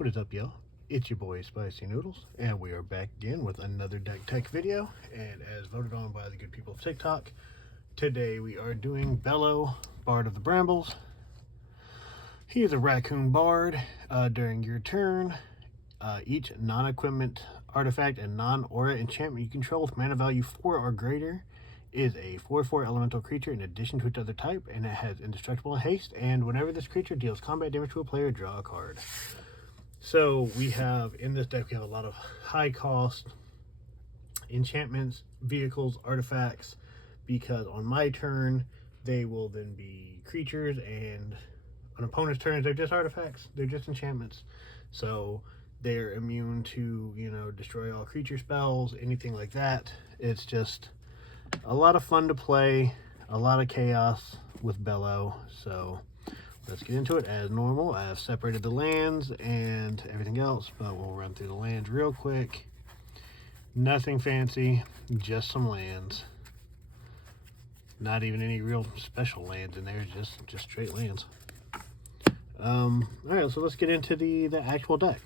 What is up, y'all? It's your boy Spicy Noodles, and we are back again with another deck tech video. And as voted on by the good people of TikTok, today we are doing Bello, Bard of the Brambles. He is a raccoon bard. During your turn, each non-equipment artifact and non-aura enchantment you control with mana value 4 or greater is a 4/4 elemental creature in addition to its other type, and it has indestructible haste, and whenever this creature deals combat damage to a player, draw a card. So we have, in this deck, we have a lot of high cost enchantments, vehicles, artifacts, because on my turn, they will then be creatures, and on opponent's turns, they're just artifacts, they're just enchantments. So they're immune to, destroy all creature spells, anything like that. It's just a lot of fun to play, a lot of chaos with Bello. So let's get into it. As normal, I've separated the lands and everything else, but we'll run through the lands real quick. Nothing fancy, just some lands. Not even any real special lands in there, just straight lands. All right, so let's get into the actual deck.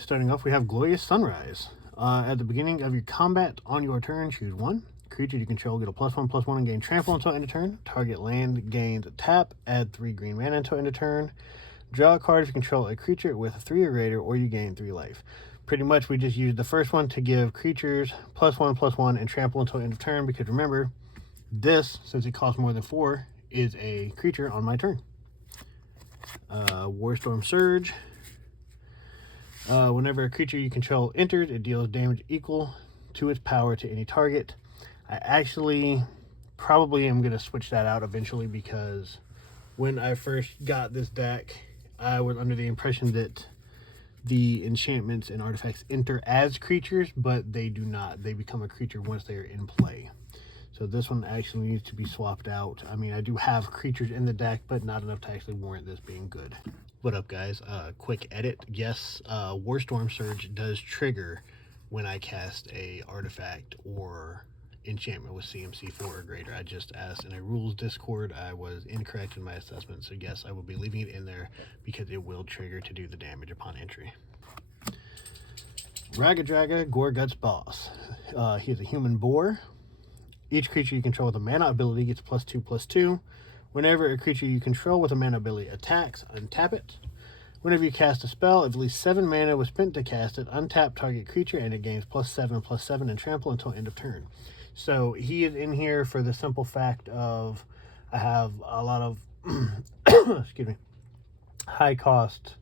Starting off, we have Glorious Sunrise. At the beginning of your combat on your turn, choose one. Creature you control get a +1/+1 and gain trample until end of turn. Target land gains tap, add 3 green mana until end of turn. Draw a card if you control a creature with 3 or greater, or you gain 3 life. Pretty much we just used the first one to give creatures +1/+1 and trample until end of turn, because remember, this, since it costs more than 4, is a creature on my turn. Warstorm Surge. Whenever a creature you control enters, it deals damage equal to its power to any target. I actually probably am going to switch that out eventually, because when I first got this deck, I was under the impression that the enchantments and artifacts enter as creatures, but they do not. They become a creature once they are in play. So this one actually needs to be swapped out. I mean, I do have creatures in the deck, but not enough to actually warrant this being good. What up, guys? Quick edit. Yes, Warstorm Surge does trigger when I cast a artifact or enchantment with CMC 4 or greater. I just asked in a rules Discord. I was incorrect in my assessment, so yes, I will be leaving it in there because it will trigger to do the damage upon entry. Ragadraga Gorgut's Boss. He is a human boar. Each creature you control with a mana ability gets +2/+2. Whenever a creature you control with a mana ability attacks, untap it. Whenever you cast a spell, if at least 7 mana was spent to cast it, untap target creature and it gains +7/+7 and trample until end of turn. So he is in here for the simple fact of I have a lot of excuse me, high cost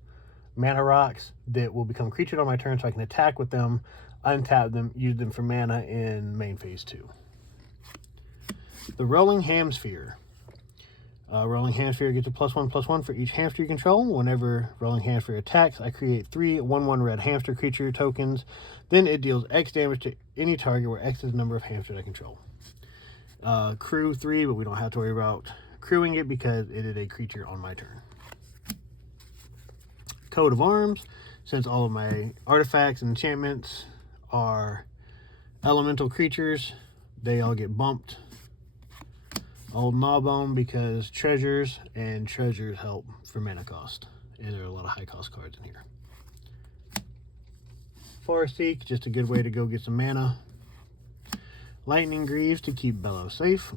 mana rocks that will become creatures on my turn, so I can attack with them, untap them, use them for mana in main phase 2. The Rolling Hamsphere. Rolling Hamsphere gets a +1/+1 for each hamster you control. Whenever Rolling Hamsphere attacks, I create 3 1/1 red hamster creature tokens. Then it deals X damage to any target where X is the number of hamsters I control. Crew 3, but we don't have to worry about crewing it because it is a creature on my turn. Coat of Arms. Since all of my artifacts and enchantments are elemental creatures, they all get bumped. Old Gnawbone, because treasures help for mana cost, and there are a lot of high cost cards in here. Farseek, just a good way to go get some mana. Lightning Greaves to keep Bellow safe.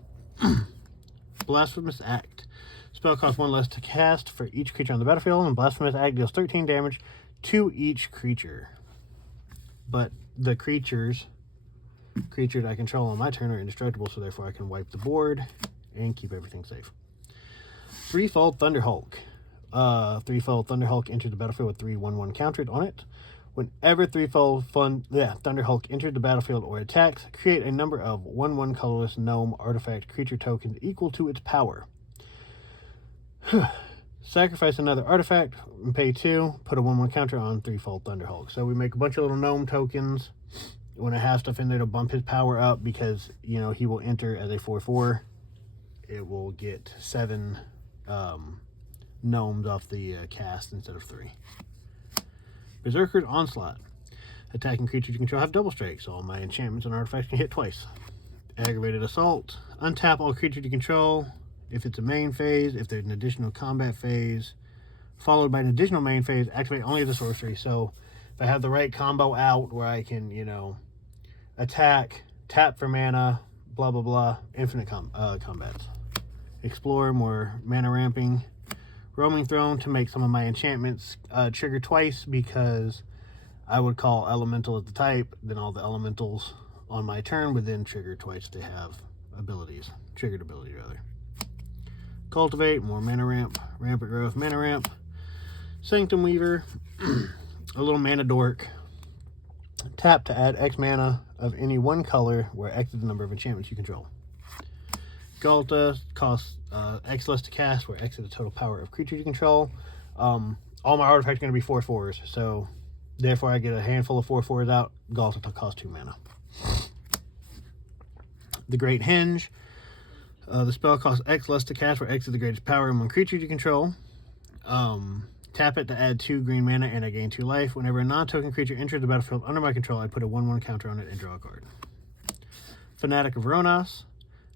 Blasphemous Act. Spell costs 1 less to cast for each creature on the battlefield, and Blasphemous Act deals 13 damage to each creature. But the creatures I control on my turn are indestructible, so therefore I can wipe the board and keep everything safe. Threefold Thunderhulk. Threefold Thunderhulk enters the battlefield with 3 1/1 countered on it. Whenever Threefold Thunderhulk enters the battlefield or attacks, create a number of 1/1 colorless gnome artifact creature tokens equal to its power. Sacrifice another artifact and pay 2. Put a 1/1 counter on Threefold Thunderhulk. So we make a bunch of little gnome tokens. When I have stuff in there to bump his power up, because he will enter as a 4/4. It will get 7 gnomes off the cast instead of 3. Berserker's Onslaught. Attacking creatures you control have double strike, so all my enchantments and artifacts can hit twice. Aggravated Assault. Untap all creatures you control if it's a main phase. If there's an additional combat phase, followed by an additional main phase, activate only as a sorcery. So if I have the right combo out where I can, you know, attack, tap for mana, blah, blah, blah, infinite combats. Explore, more mana ramping. Roaming Throne to make some of my enchantments trigger twice, because I would call elemental as the type, then all the elementals on my turn would then trigger twice to have abilities, triggered ability rather. Cultivate, more mana ramp, rampant growth, mana ramp. Sanctum Weaver, a little mana dork. Tap to add X mana of any one color, where X is the number of enchantments you control. Galta costs X less to cast, where X is the total power of creatures you control. All my artifacts are going to be 4/4s, so therefore I get a handful of 4/4s out. Galta costs 2 mana. The Great Hinge. The spell costs X less to cast, where X is the greatest power among creatures you control. Tap it to add 2 green mana and I gain 2 life. Whenever a non-token creature enters the battlefield under my control, I put a 1/1 counter on it and draw a card. Fanatic of Ronas.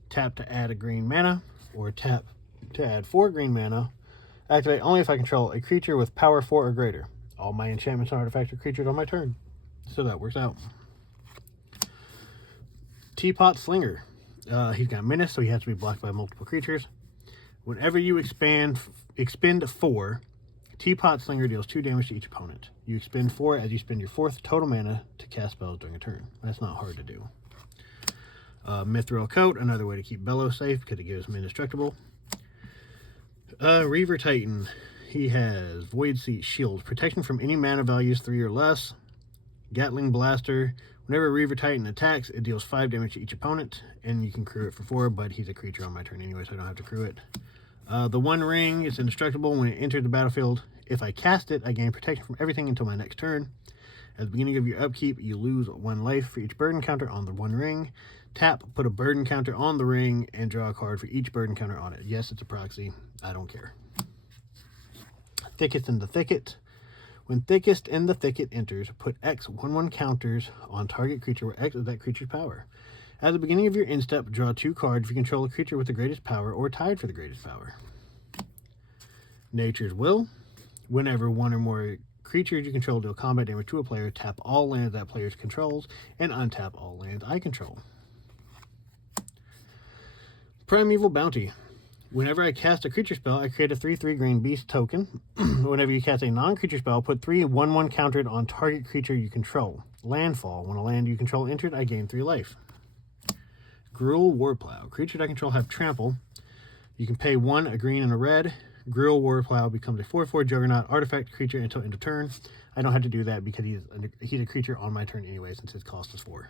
Tap to add a green mana, or tap to add 4 green mana. Activate only if I control a creature with power 4 or greater. All my enchantments and artifacts are creatures on my turn. So that works out. Teapot Slinger. He's got menace, so he has to be blocked by multiple creatures. Whenever you expend 4, Teapot Slinger deals 2 damage to each opponent. You expend 4 as you spend your 4th total mana to cast spells during a turn. That's not hard to do. Mithril Coat, another way to keep Bellow safe because it gives him indestructible. Reaver Titan. He has Void Seat Shield, protection from any mana values 3 or less. Gatling Blaster. Whenever Reaver Titan attacks, it deals 5 damage to each opponent, and you can crew it for 4, but he's a creature on my turn anyway, so I don't have to crew it. The One Ring is indestructible when it enters the battlefield. If I cast it, I gain protection from everything until my next turn. At the beginning of your upkeep, you lose 1 life for each burden counter on the One Ring. Tap, put a burden counter on the ring, and draw a card for each burden counter on it. Yes, it's a proxy. I don't care. Thickest in the Thicket. When Thickest in the Thicket enters, put X 1/1 counters on target creature where X is that creature's power. At the beginning of your end step, draw 2 cards if you control a creature with the greatest power or tied for the greatest power. Nature's Will. Whenever 1 or more creatures you control deal combat damage to a player, tap all lands that player controls and untap all lands I control. Primeval Bounty. Whenever I cast a creature spell, I create a 3/3 green beast token. Whenever you cast a non-creature spell, put 3 1/1 countered on target creature you control. Landfall. When a land you control entered, I gain 3 life. Gruul Warplow. Creatures I control have trample. You can pay 1, a green and a red. Gruul Warplow becomes a 4/4 Juggernaut artifact creature until end of turn. I don't have to do that because he's a creature on my turn anyway, since his cost is 4.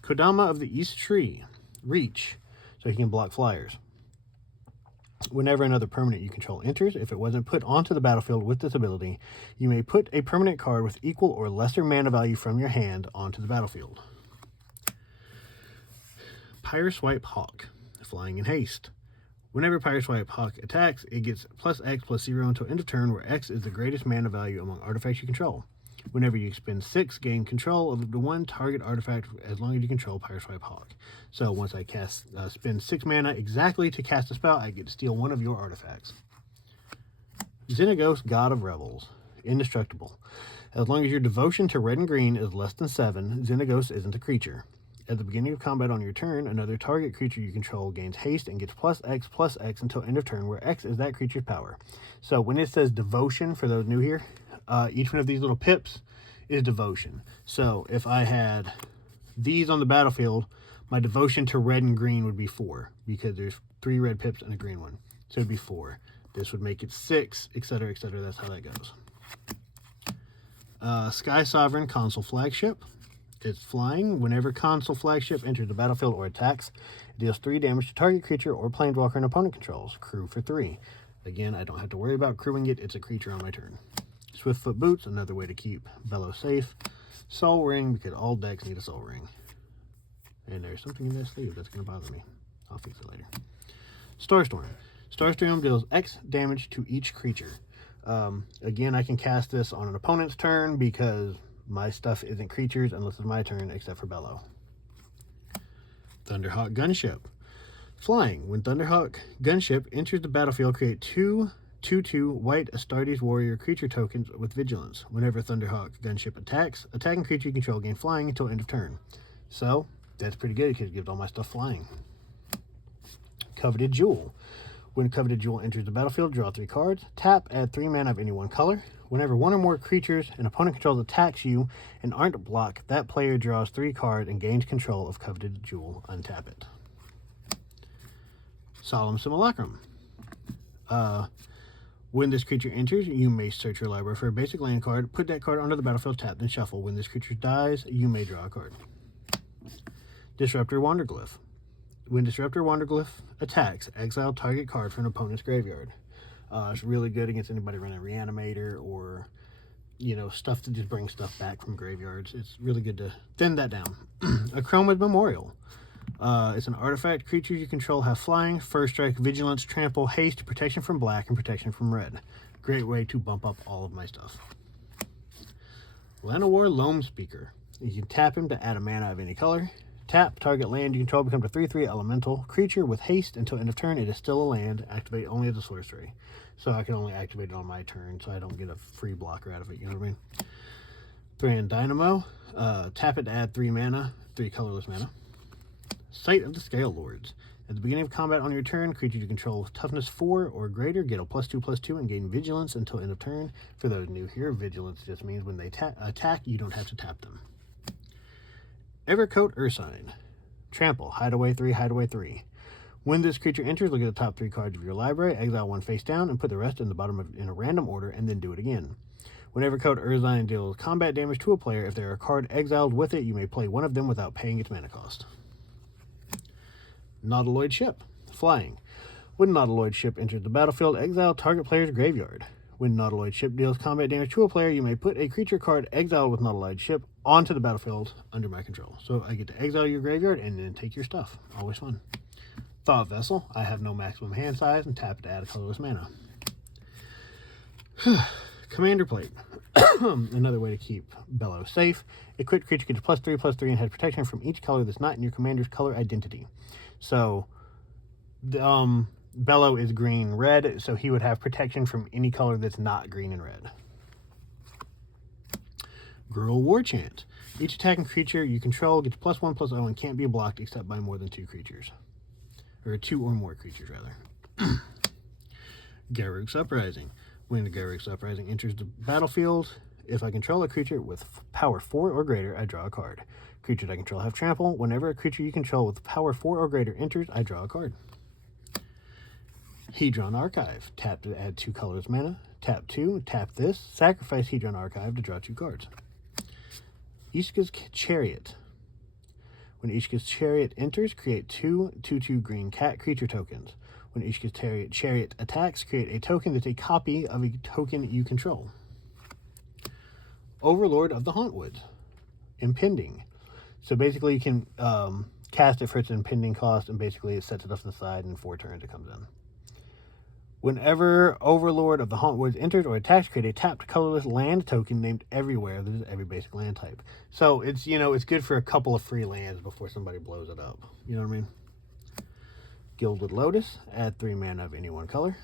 Kodama of the East Tree. Reach. So he can block flyers. Whenever another permanent you control enters, if it wasn't put onto the battlefield with this ability, you may put a permanent card with equal or lesser mana value from your hand onto the battlefield. Pyreswipe Hawk. Flying in Haste. Whenever Pyreswipe Hawk attacks, it gets +X/+0 until end of turn, where X is the greatest mana value among artifacts you control. Whenever you expend 6, gain control of the 1 target artifact as long as you control Pyreswipe Hawk. So once I spend 6 mana exactly to cast a spell, I get to steal 1 of your artifacts. Xenagos, God of Revels. Indestructible. As long as your devotion to red and green is less than 7, Xenagos isn't a creature. At the beginning of combat on your turn, another target creature you control gains haste and gets +X/+X until end of turn, where X is that creature's power. So when it says devotion, for those new here, each one of these little pips is devotion. So if I had these on the battlefield, my devotion to red and green would be 4, because there's 3 red pips and a green one. So it'd be 4. This would make it 6, etc., etc. That's how that goes. Sky Sovereign Console Flagship. It's flying. Whenever Console Flagship enters the battlefield or attacks, it deals 3 damage to target creature or planeswalker an opponent controls. Crew for 3. Again, I don't have to worry about crewing it. It's a creature on my turn. Swiftfoot Boots, another way to keep Bellow safe. Soul Ring, because all decks need a Soul Ring. And there's something in that sleeve that's going to bother me. I'll fix it later. Starstorm. Starstorm deals X damage to each creature. Again, I can cast this on an opponent's turn because my stuff isn't creatures unless it's my turn, except for Bellow. Thunderhawk Gunship. Flying. When Thunderhawk Gunship enters the battlefield, create 2 2/2 white Astartes warrior creature tokens with vigilance. Whenever Thunderhawk gunship attacks, attacking creature you control gain flying until end of turn. So that's pretty good because it gives all my stuff flying. Coveted Jewel. When Coveted Jewel enters the battlefield, draw 3 cards. Tap, add 3 mana of any one color. Whenever one or more creatures an opponent controls attacks you and aren't blocked, that player draws 3 cards and gains control of Coveted Jewel. Untap it. Solemn Simulacrum. When this creature enters, you may search your library for a basic land card, put that card onto the battlefield, tap, then shuffle. When this creature dies, you may draw a card. Disruptor Wanderglyph. When Disruptor Wanderglyph attacks, exile target card from an opponent's graveyard. It's really good against anybody running Reanimator or, you know, stuff to just bring stuff back from graveyards. It's really good to thin that down. Achroma's Memorial. It's an artifact. Creatures you control have flying, first strike, vigilance, trample, haste, protection from black, and protection from red. Great way to bump up all of my stuff. Llanowar Loam Speaker. You can tap him to add a mana of any color. Tap, target land you control becomes a 3/3 elemental creature with haste until end of turn. It is still a land. Activate only as a sorcery. So I can only activate it on my turn, so I don't get a free blocker out of it, you know what I mean? Thran Dynamo. Tap it to add 3 mana, 3 colorless mana. Sight of the Scale Lords. At the beginning of combat on your turn, creatures you control with toughness 4 or greater get a +2/+2 and gain vigilance until end of turn. For those new here, vigilance just means when they attack, you don't have to tap them. Evercoat Ursine. Trample. Hideaway 3, Hideaway 3. When this creature enters, look at the top 3 cards of your library, exile 1 face down, and put the rest in the bottom in a random order, and then do it again. When Evercoat Ursine deals combat damage to a player, if there are a card exiled with it, you may play one of them without paying its mana cost. Nautiloid Ship. Flying. When Nautiloid Ship enters the battlefield, exile target player's graveyard. When Nautiloid Ship deals combat damage to a player, you may put a creature card exiled with Nautiloid Ship onto the battlefield under my control. So I get to exile your graveyard and then take your stuff. Always fun. Thought Vessel. I have no maximum hand size and tap it to add a colorless mana. Commander Plate. Another way to keep Bello safe. Equipped creature gets +3/+3 and has protection from each color that's not in your commander's color identity. So, Bello is green-red, so he would have protection from any color that's not green and red. Gruul Warchant. Each attacking creature you control gets +1/+0 and can't be blocked except by more than 2 creatures. Or 2 or more creatures, rather. Garruk's Uprising. When the Garruk's Uprising enters the battlefield, if I control a creature with power 4 or greater, I draw a card. Creatures I control have trample. Whenever a creature you control with power 4 or greater enters, I draw a card. Hedron Archive. Tap to add 2 colorless mana. Tap 2, tap this, sacrifice Hedron Archive to draw 2 cards. Ishka's Chariot. When Ishka's Chariot enters, create 2 2/2 green cat creature tokens. When Ishka's Chariot attacks, create a token that's a copy of a token you control. Overlord of the Hauntwoods. Impending. So basically you can cast it for its impending cost, and basically it sets it off to the side, and 4 turns it comes in. Whenever Overlord of the Hauntwoods enters or attacks, create a tapped colorless land token named Everywhere. This is every basic land type. So it's, you know, it's good for a couple of free lands before somebody blows it up. You know what I mean? Gilded Lotus. Add 3 mana of any one color.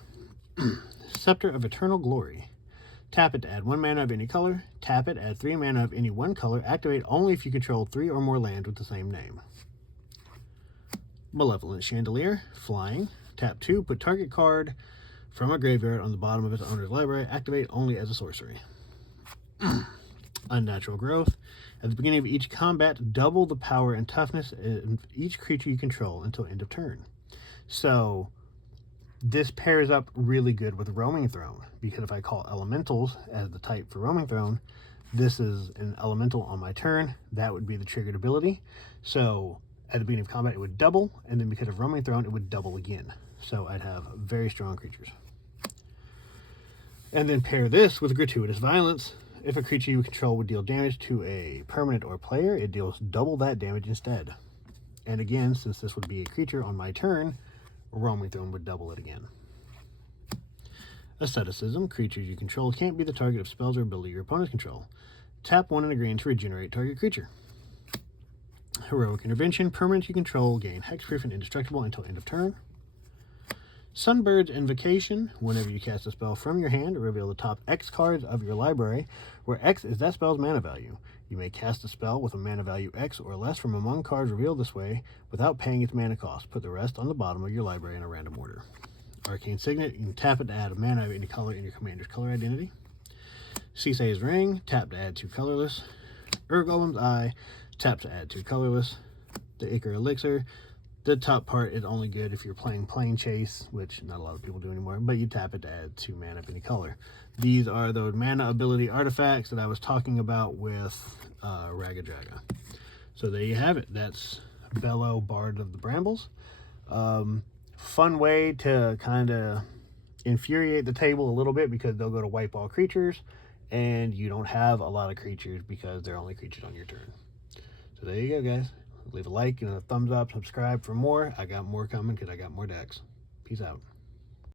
Scepter of Eternal Glory. Tap it to add 1 mana of any color. Tap it, add 3 mana of any one color. Activate only if you control 3 or more lands with the same name. Malevolent Chandelier. Flying. Tap 2, put target card from a graveyard on the bottom of its owner's library. Activate only as a sorcery. Unnatural Growth. At the beginning of each combat, double the power and toughness of each creature you control until end of turn. So this pairs up really good with Roaming Throne, because if I call elementals as the type for Roaming Throne, this is an elemental on my turn. That would be the triggered ability. So at the beginning of combat, it would double, and then because of Roaming Throne, it would double again. So I'd have very strong creatures. And then pair this with Gratuitous Violence. If a creature you control would deal damage to a permanent or player, it deals double that damage instead. And again, since this would be a creature on my turn, Roaming Throne would double it again. Asceticism. Creatures you control can't be the target of spells or ability your opponents control. Tap 1 and a green to regenerate target creature. Heroic Intervention. Permanents you control gain hexproof and indestructible until end of turn. Sunbird's Invocation. Whenever you cast a spell from your hand, reveal the top X cards of your library, where X is that spell's mana value. You may cast a spell with a mana value X or less from among cards revealed this way without paying its mana cost. Put the rest on the bottom of your library in a random order. Arcane Signet. You can tap it to add a mana of any color in your commander's color identity. Sisei's Ring. Tap to add 2 colorless. Urgolem's Eye. Tap to add 2 colorless. The Ichor Elixir. The top part is only good if you're playing Plane Chase, which not a lot of people do anymore, but you tap it to add 2 mana of any color. These are the mana ability artifacts that I was talking about with Raga Draga. So there you have it. That's Bellow, Bard of the Brambles. Fun way to kind of infuriate the table a little bit, because they'll go to wipe all creatures, and you don't have a lot of creatures because they're only creatures on your turn. So there you go, guys. Leave a like and a thumbs up, subscribe for more. I got more coming because I got more decks. Peace out.